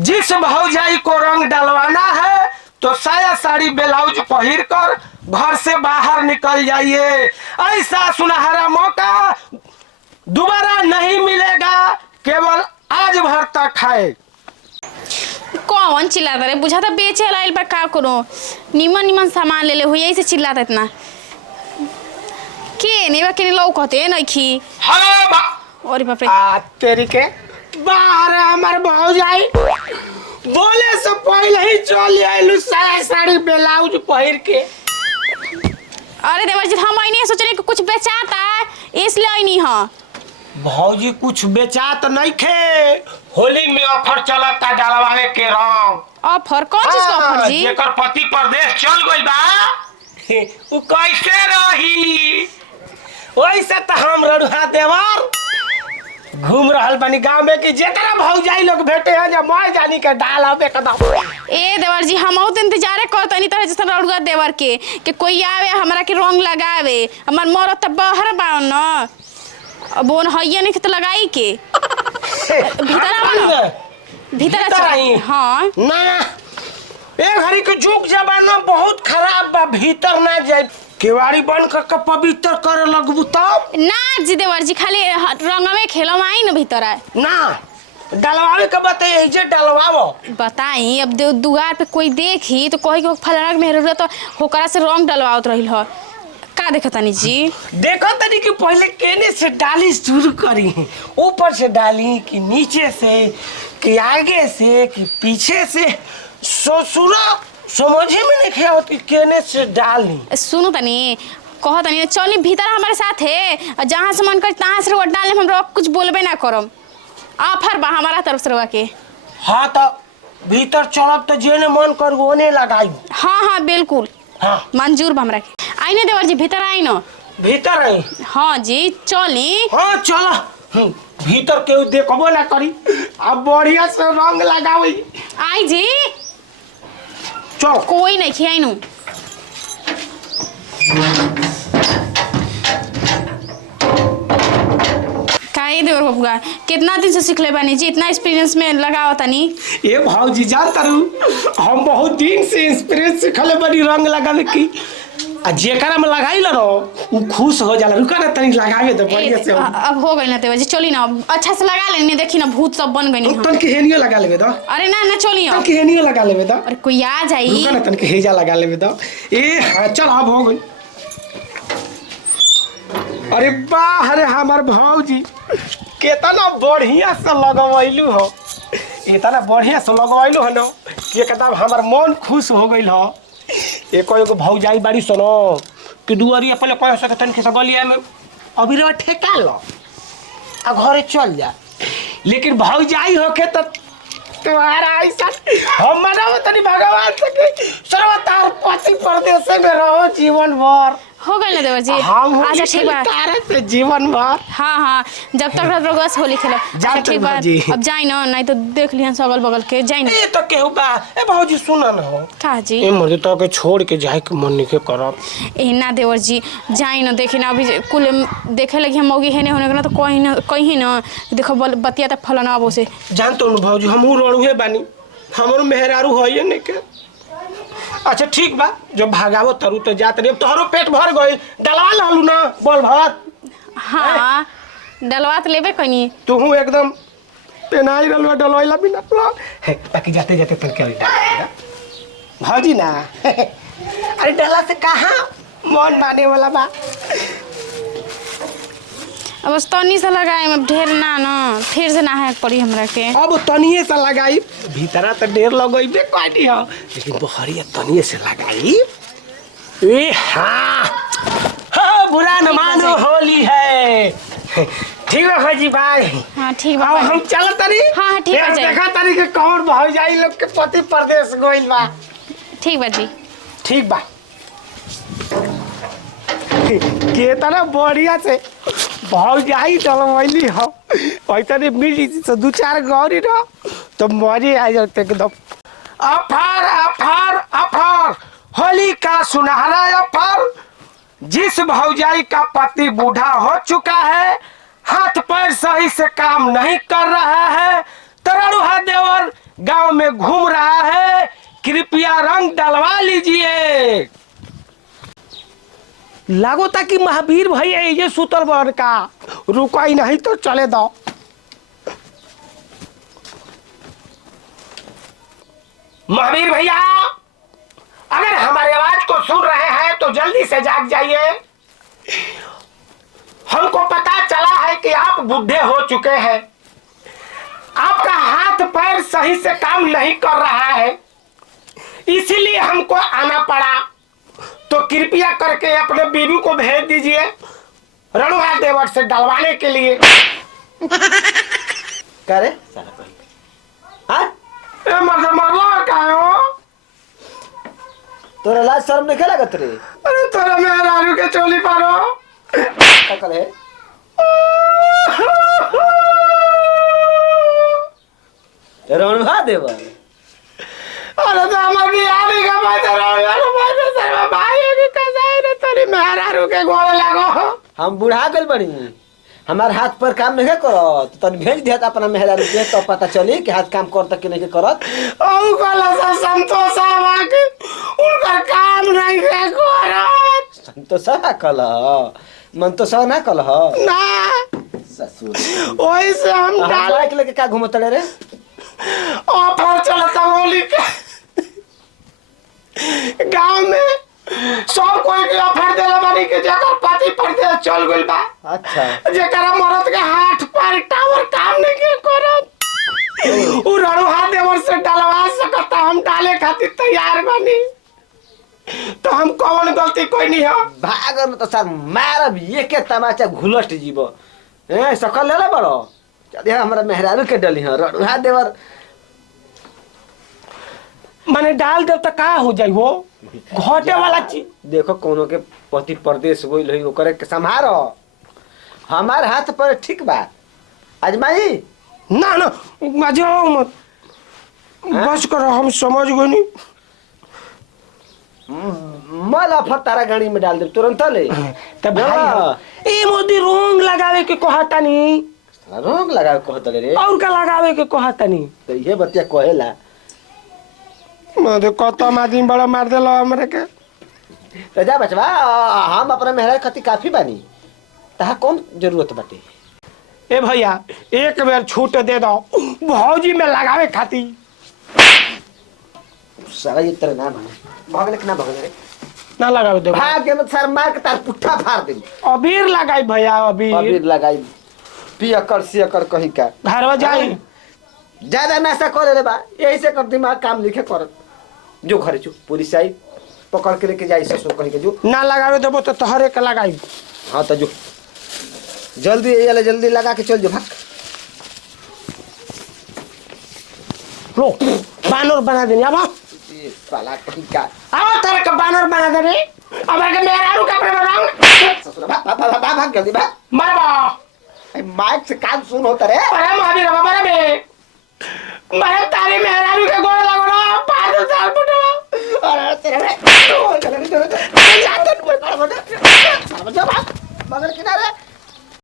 जिस भौजाई को रंग डलवाना है तो साया साड़ी ब्लाउज पहन कर घर से बाहर निकल जाइए। ऐसा सुनहरा मौका दोबारा नहीं मिलेगा, केवल आज भर तक है। कौन चिल्लाता रे? बुझा था बेचे लाइल बा का करो, निमन निमन सामान ले ले हुई ऐसे चिल्लाता इतना के नहीं बा के लौकते नहीं खी। हाँ बा और बाप रे तेरी के बाहर हमार भौजाई बोले से पहले ही चल आइलू साया साड़ी ब्लाउज पहन के। अरे देवर जी हम आई नहीं सोचने कि कुछ बेचाता है इसलिए आई नहीं। हाँ भौजी कुछ बेचा तो नहीं खे, होली में ऑफर चलता डलवावे के रंग। ऑफर कौन चीज का ऑफर जी? जेकर पति परदेश चल गइल बा उ कैसे रही, वैसे तो हम रड़ुहा देवर घूम रहल बनी गांव में कि जेकरा भौजाई लोग भेटे हैं जब मैं जानी के डाल अब एकदम। ए देवर जी हम बहुत इंतजार करत नहीं तरह जैसे रड़ुआ देवर के कि कोई आवे हमरा के रंग लगावे। हमर मरद त बाहर बा न, अब ओन हइया नहीं तो लगाई के भीतर आओ भीतर आई। हाँ ना ए घड़ी के जुग जमाना बहुत खराब बा, भीतर ना जाए केवाड़ी बन कर पवित्र करे लगबू तब ना जी देवर जी खाली रंग में खेलो आई न भीतर आए ना डलवावे के बताइए जे डलवावो। बताई अब दुआर पे कोई देखी तो कही कि फलाना मेहर तो होकरा से रंग डलवावत रही हो का देखतानी जी? देखो तनी कि पहले केने से डाली शुरू करी, ऊपर से डाली कि नीचे से कि आगे से कि पीछे से, सोचुरा समझे में नहीं आवत कि केने से डाली। सुनो तनी कहो तनी चली भीतर हमारे साथ है, जहाँ से मन कर तहाँ से डाले हम कुछ बोलबे ना करम। ऑफर बा हमारा तरफ से के। हाँ तो भीतर चलब तो जेने मन कर ओने लगाई। हाँ हाँ बिल्कुल हाँ मंजूर बा हमरा के। आई न देवर जी भीतर आई न। भीतर आई? हाँ जी चली। हाँ चलो भीतर के देखबो ना करी, अब बढ़िया से रंग लगावी। आई जी चल कोई नहीं खियाई नु। काहे देवर बबुआ कितना दिन से सीख ले बानी जी, इतना एक्सपीरियंस में लगाओ तनी। ए भौजी जान तारू हम बहुत दिन से एक्सपीरियंस सिखले बनी रंग लगावे की, आ जेकरा में लगाई लो उ खुश हो जाला। रुका ना तनी लगावे तो बढ़िया से। अब हो गई ना देवर जी चली ना, अच्छा से लगा लेने देखी ना भूत सब बन गई। तन के हेनियो लगा लेबे दो। अरे ना ना चली तन के हेनियो लगा लेबे दो। अरे कोई आ जाई। रुका ना तन के हेजा लगा लेबे दो। ए हाँ चल अब हो गई। अरे वाह अरे हमार भौजी केतना बढ़िया से लगवैलू हो, इतना बढ़िया से लगवैलू हो न कि एकदम हमार मन खुश हो गइल हो। एको एगो भौजाई बाड़ी सुनो कि दुआरिया पहले कह सकतन कि गलिया में अभी रे ठेका लो आ घरे चल जा, लेकिन भौजाई होके तो तुम्हारा ऐसा हम मनाओ तनी भगवान से कि सर्वतार पति परदेश में रहो जीवन भर। हो गई ना देवर जी? अच्छा ठीक बा से जीवन भर। हाँ हाँ जब तक रोगस होली खेलो। अच्छा ठीक बा अब जाई ना, नहीं तो देख लिहन से अगल बगल के जाई ना। ए तो केहू बा ए भौजी सुना ना हो का जी? ए मर्द तो के छोड़ के जाए के मन नहीं करब। ए ना देवर जी जाई ना, देखी ना अभी कुल देखे लगी हम मौगी है नहीं होने ना तो कहीं ना देखो बतिया त फलाना अब से जान तो भौजी हमहू रड़ुए बानी, हमरो मेहरारू होइए नहीं के। अच्छा ठीक बा जब भागावो तरू तो जात रे, तोहरो पेट भर गई डलवा लालू ना बोल भात। हाँ डलवा तो लेबे कनी। तू एकदम पेनाई रलवा डलवाइला बिना है बाकी जाते जाते तन के भौजी ना अरे डला से कहाँ मन माने वाला बा। अब तनी से लगाए अब ढेर ना फिर से नहाए पड़ी हमरा के। अब तनिए से लगाई, भीतरा तो ढेर लगइबे काटी हो, लेकिन बहरिया तनिए से लगाई। ए हाँ हाँ बुरा न मानो होली है। ठीक है भौजी भाई। हाँ ठीक बा अब हम चल तनी। हाँ ठीक है देखा तनी के कौन भौजाई लोग के पति परदेश गइल बा। ठीक बा जी ठीक बा। केतना बढ़िया से भौजाई डलवैली हो, ऐतने मिली से दू चार गौरी रहो तो मजे आ जाते एकदम। अफार अफार अफार होली का सुनहरा अफार, जिस भौजाई का पति बूढ़ा हो चुका है, हाथ पैर सही से काम नहीं कर रहा है, तरुहा देवर गांव में घूम रहा है, कृपया रंग डलवा लीजिए। लागो था कि महावीर भैया ये सुतल बन का रुका ही नहीं तो चले दो। महावीर भैया अगर हमारी आवाज को सुन रहे हैं तो जल्दी से जाग जाइए। हमको पता चला है कि आप बूढ़े हो चुके हैं, आपका हाथ पैर सही से काम नहीं कर रहा है, इसीलिए हमको आना पड़ा। तो कृपया करके अपने बीवी को भेज दीजिए रणुआ देवर से डलवाने के लिए। करे हाँ मरला का हो? तोरा लाज शर्म नहीं लागत रे? अरे तोरा मेहरारू के चोली पारो कल है रणुआ देवर। अरे तो हमार बियाह नहीं का बात है भाई की कसाई रे तोरी मेहरारू के गोड़ लागो। हम बुढ़ा गल बड़ी, हमार हाथ पर काम नहीं करत, तन भेज दिया अपना मेहरारू के तो पता चली कि हाथ काम करता कि नहीं करत। औ कला सा संतोष आवा के उनका काम नहीं के करत। संतोषा कल मन तो सब ना कल ना ससुर ओई से हम डाल बाइक लेके का घूमत रे? ऑफर चलता होली के गांव में सब कोई के ऑफर देला बानी के जकर पति परदेश चल गइल बा। अच्छा जेकरा मरद के हाथ पर टावर काम नहीं के करत उ रणुआ देवर से डलवा सकता, हम डाले खातिर तैयार बानी। तो हम कौन गलती कोई नहीं हो? भागर में तो सर मारब एक तमाचा घुलट जीव ए सकल ले बड़ो चलिए हमरा मेहरारू के डली है रणुआ देवर। माने डाल दे तो का हो जाई हो घटे वाला चीज। देखो कोनो के पति परदेश गइल है ओकरे के संभारो, हमार हाथ पर ठीक बा आजमाई ना ना मजाओ मत बस करो, हम समझ गए नहीं। मल अफर तारा गाड़ी में डाल दे तुरंत ले। तब भाई ए मोदी रोंग लगावे के कहता नहीं, रोंग लगा कहत रे और का लगावे के कहता नहीं। तो ये बतिया कहेला मदे कतो मादिन बड़ा मार देलो हमरे के। तो जा बचवा हम अपना मेहरा खती काफी बानी, तहा कौन जरूरत बाटे? ए भैया एक बेर छूट दे दो भौजी में लगावे खाती। सारा ये तरह ना माने भगले के ना भगले रे ना लगावे दे भाग के मत सर मार के तार पुट्ठा फाड़ दे। अबीर लगाई भैया अबीर अबीर लगाई पियकर सियकर कहीं का घरवा जाई ज्यादा नशा करे रे बा यही से कर दिमाग काम लिखे करत। जो घरे चु पुलिस आई पकड़ के लेके जाई ससुर कहीं के जो ना लगावे देबो तो तोहरे के लगाई। हाँ तो जो जल्दी ये जल्दी लगा के चल जो भाग। लो बानर बना देनी अब ये साला कहीं का आओ तेरे का बानर बना दे रे। अब के मेहरारू का प्रेम रंग ससुर भाग जल्दी भाग मरबा माइक से कान सुन होता रे। अरे महावीर बाबा रे मैं तारी मेहरारू के गोड़ लगो ना 5 साल बुढ़ा। अरे तेरे रे जाते मगर किनारे